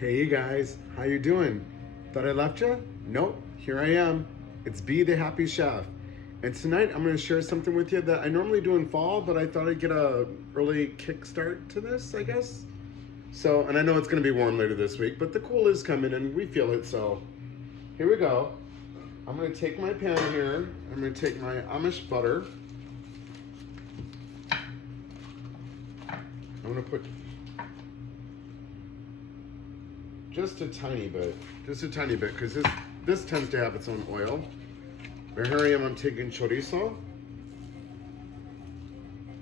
Hey you guys, how you doing? Thought I left you? Nope, here I am. It's Be the Happy Chef. And tonight I'm going to share something with you that I normally do in fall, but I thought I'd get a early kickstart to this, I guess. So, and I know it's going to be warm later this week, but the cool is coming and we feel it, so here we go. I'm going to take my pan here. I'm going to take my Amish butter. I'm going to put just a tiny bit, because this tends to have its own oil. But here I am, I'm taking chorizo.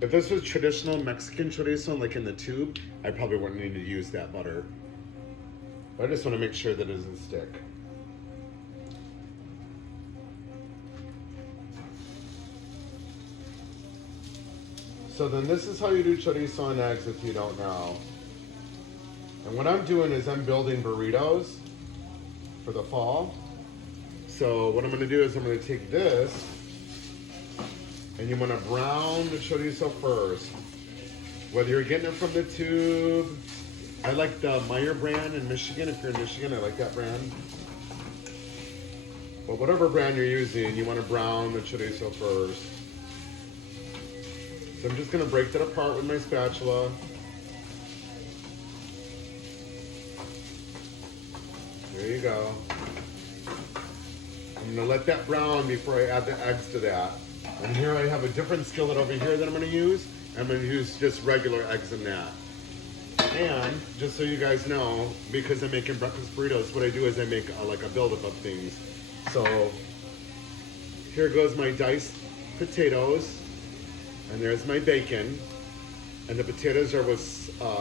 If this was traditional Mexican chorizo, like in the tube, I probably wouldn't need to use that butter. But I just want to make sure that it doesn't stick. So then this is how you do chorizo and eggs if you don't know. And what I'm doing is I'm building burritos for the fall. So what I'm gonna do is I'm gonna take this and you wanna brown the chorizo first. Whether you're getting it from the tube, I like the Meyer brand in Michigan. If you're in Michigan, I like that brand. But whatever brand you're using, you wanna brown the chorizo first. So I'm just gonna break that apart with my spatula. There you go. I'm gonna let that brown before I add the eggs to that. And here I have a different skillet over here that I'm gonna use. I'm gonna use just regular eggs in that. And just so you guys know, because I'm making breakfast burritos, what I do is I make like a buildup of things. So here goes my diced potatoes, and there's my bacon. And the potatoes are with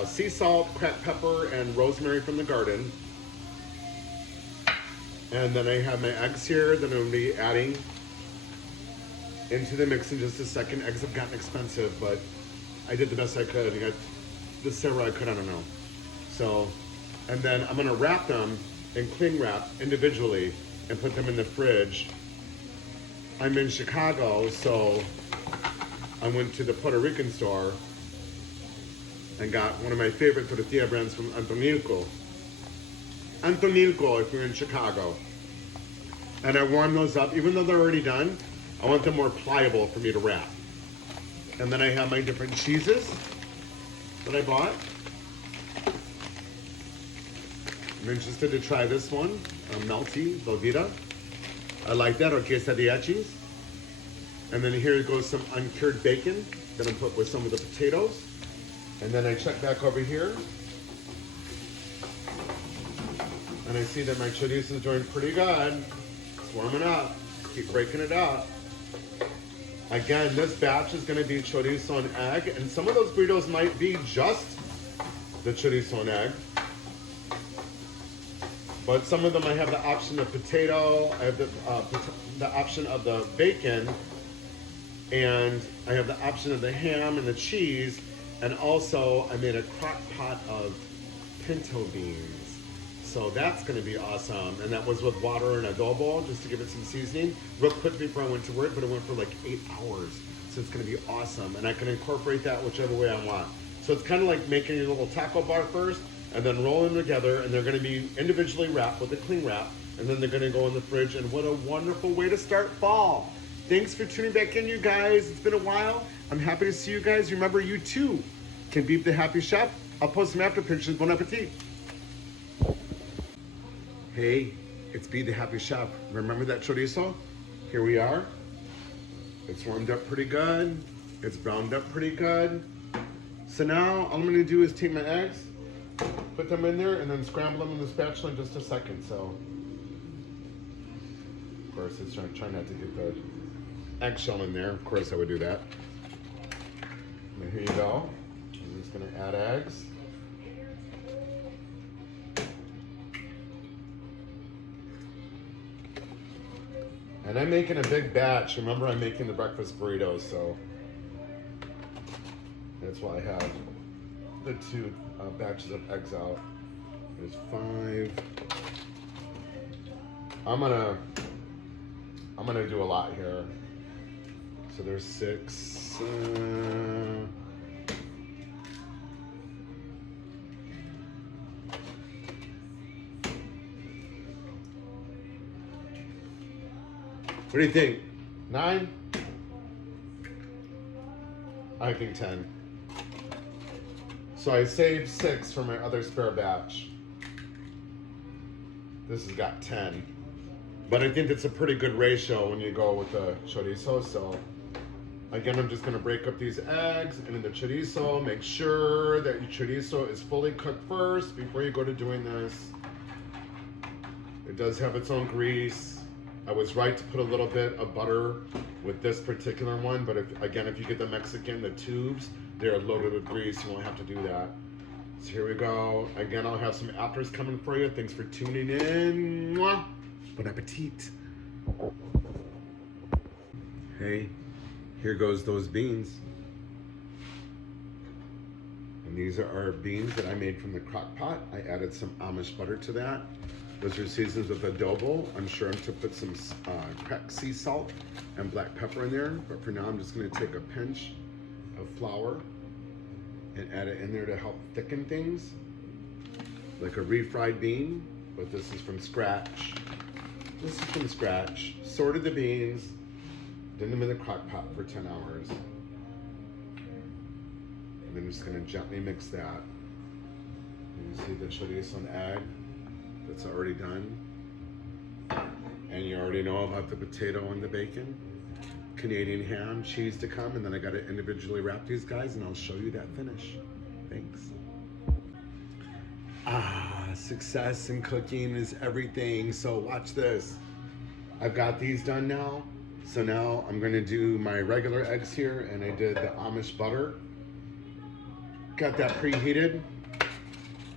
sea salt, cracked pepper, and rosemary from the garden. And then I have my eggs here that I'm going to be adding into the mix in just a second. Eggs have gotten expensive, but I did the best I could. I got the silver I could, I don't know. So, and then I'm going to wrap them in cling wrap individually and put them in the fridge. I'm in Chicago, so I went to the Puerto Rican store and got one of my favorite tortilla brands from Antonilco if you're in Chicago. And I warm those up, even though they're already done, I want them more pliable for me to wrap. And then I have my different cheeses that I bought. I'm interested to try this one, Melty Velveeta. I like that, or quesadillachis. And then here goes some uncured bacon that I'm put with some of the potatoes. And then I check back over here. And I see that my chorizo is doing pretty good. It's warming up. Keep breaking it up. Again, this batch is going to be chorizo and egg, and some of those burritos might be just the chorizo and egg. But some of them I have the option of potato, I have the option of the bacon, and I have the option of the ham and the cheese, and also I made a crock pot of pinto beans. So that's gonna be awesome. And that was with water and adobo, just to give it some seasoning. Real quick before I went to work, but it went for like 8 hours. So it's gonna be awesome. And I can incorporate that whichever way I want. So it's kind of like making a little taco bar first, and then rolling them together, and they're gonna be individually wrapped with a cling wrap, and then they're gonna go in the fridge, and what a wonderful way to start fall. Thanks for tuning back in, you guys. It's been a while. I'm happy to see you guys. Remember, you too can be the happy chef. I'll post some after pictures. Bon appetit. Hey, it's Be the Happy Chef. Remember that chorizo? Here we are. It's warmed up pretty good. It's browned up pretty good. So now all I'm gonna do is take my eggs, put them in there, and then scramble them in the spatula in just a second. So, of course, it's trying not to get the eggshell in there. Of course, I would do that. And here you go. I'm just gonna add eggs. And I'm making a big batch. Remember, I'm making the breakfast burritos, so that's why I have the 2 batches of eggs out. There's 5. I'm gonna do a lot here. So there's 6. do you think? 9? I think 10. So I saved 6 for my other spare batch. This has got 10. But I think it's a pretty good ratio when you go with the chorizo. So again, I'm just gonna break up these eggs and in the chorizo, make sure that your chorizo is fully cooked first before you go to doing this. It does have its own grease. I was right to put a little bit of butter with this particular one, but if you get the Mexican, the tubes, they're loaded with grease. You won't have to do that. So here we go. Again, I'll have some afters coming for you. Thanks for tuning in. Mwah. Bon appetit. Hey, here goes those beans. And these are our beans that I made from the crock pot. I added some Amish butter to that. Those are seasoned with adobo. I'm sure I'm to put some cracked sea salt and black pepper in there. But for now, I'm just gonna take a pinch of flour and add it in there to help thicken things. Like a refried bean, but this is from scratch. This is from scratch. Sorted the beans, did them in the crock pot for 10 hours. And then I'm just gonna gently mix that. And you see the chorizo and egg that's already done. And you already know about the potato and the bacon. Canadian ham, cheese to come, and then I gotta individually wrap these guys and I'll show you that finish. Thanks. Success in cooking is everything. So watch this. I've got these done now. So now I'm gonna do my regular eggs here, and I did the Amish butter. Got that preheated.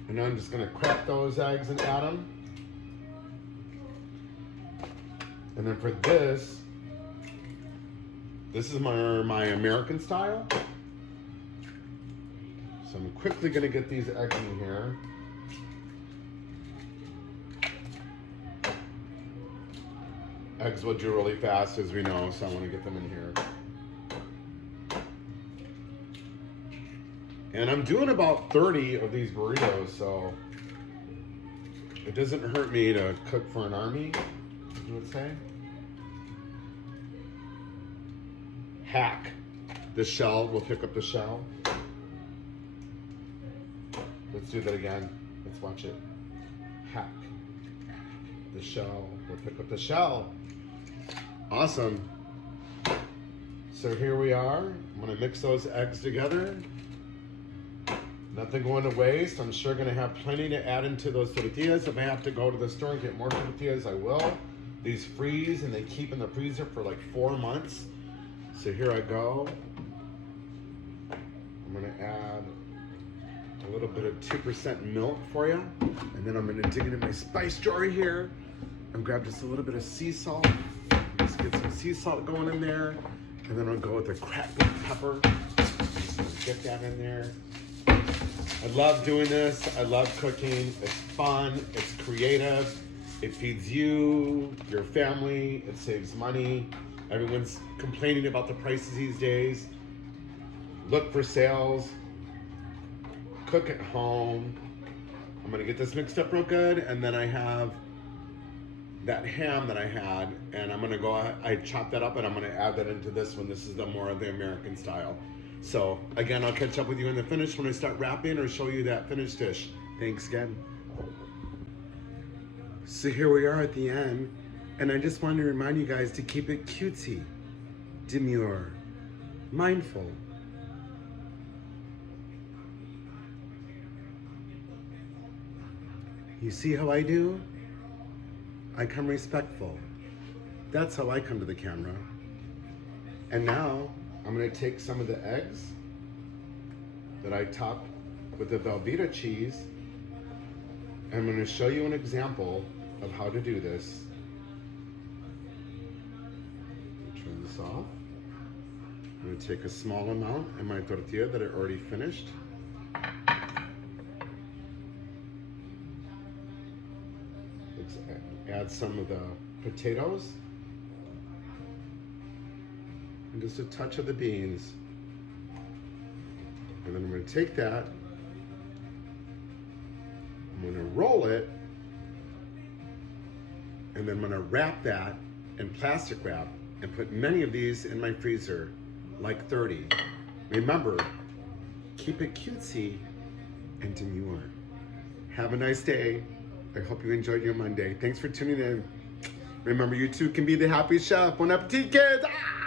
And now I'm just gonna crack those eggs and add them. And then for this is my American style. So I'm quickly gonna get these eggs in here. Eggs will do really fast, as we know, so I want to get them in here. And I'm doing about 30 of these burritos, so it doesn't hurt me to cook for an army, you would say. Hack the shell, we'll pick up the shell. Let's do that again. Let's watch it. Hack the shell, we'll pick up the shell. Awesome. So here we are. I'm gonna mix those eggs together. Nothing going to waste. I'm sure gonna have plenty to add into those tortillas. If I have to go to the store and get more tortillas, I will. These freeze and they keep in the freezer for like 4 months. So here I go. I'm gonna add a little bit of 2% milk for you. And then I'm gonna dig into my spice jar here and grab just a little bit of sea salt. Just get some sea salt going in there. And then I'll go with the cracked black pepper. Just get that in there. I love doing this. I love cooking. It's fun. It's creative. It feeds you, your family. It saves money. Everyone's complaining about the prices these days. Look for sales. Cook at home. I'm gonna get this mixed up real good, and then I have that ham that I had, and I'm gonna go, I chopped that up and I'm gonna add that into this one. This is the more of the American style. So again, I'll catch up with you in the finish when I start wrapping or show you that finished dish. Thanks again. So here we are at the end, and I just wanted to remind you guys to keep it cutesy, demure, mindful. You see how I do? I come respectful. That's how I come to the camera. And now I'm gonna take some of the eggs that I topped with the Velveeta cheese. I'm gonna show you an example of how to do this. Turn this off. I'm gonna take a small amount in my tortilla that I already finished. Let's add some of the potatoes and just a touch of the beans. And then I'm gonna take that, I'm gonna roll it, and then I'm gonna wrap that in plastic wrap and put many of these in my freezer, like 30. Remember, keep it cutesy and demure. Have a nice day. I hope you enjoyed your Monday. Thanks for tuning in. Remember, you too can be the happy chef. Bon appetit, kids! Ah!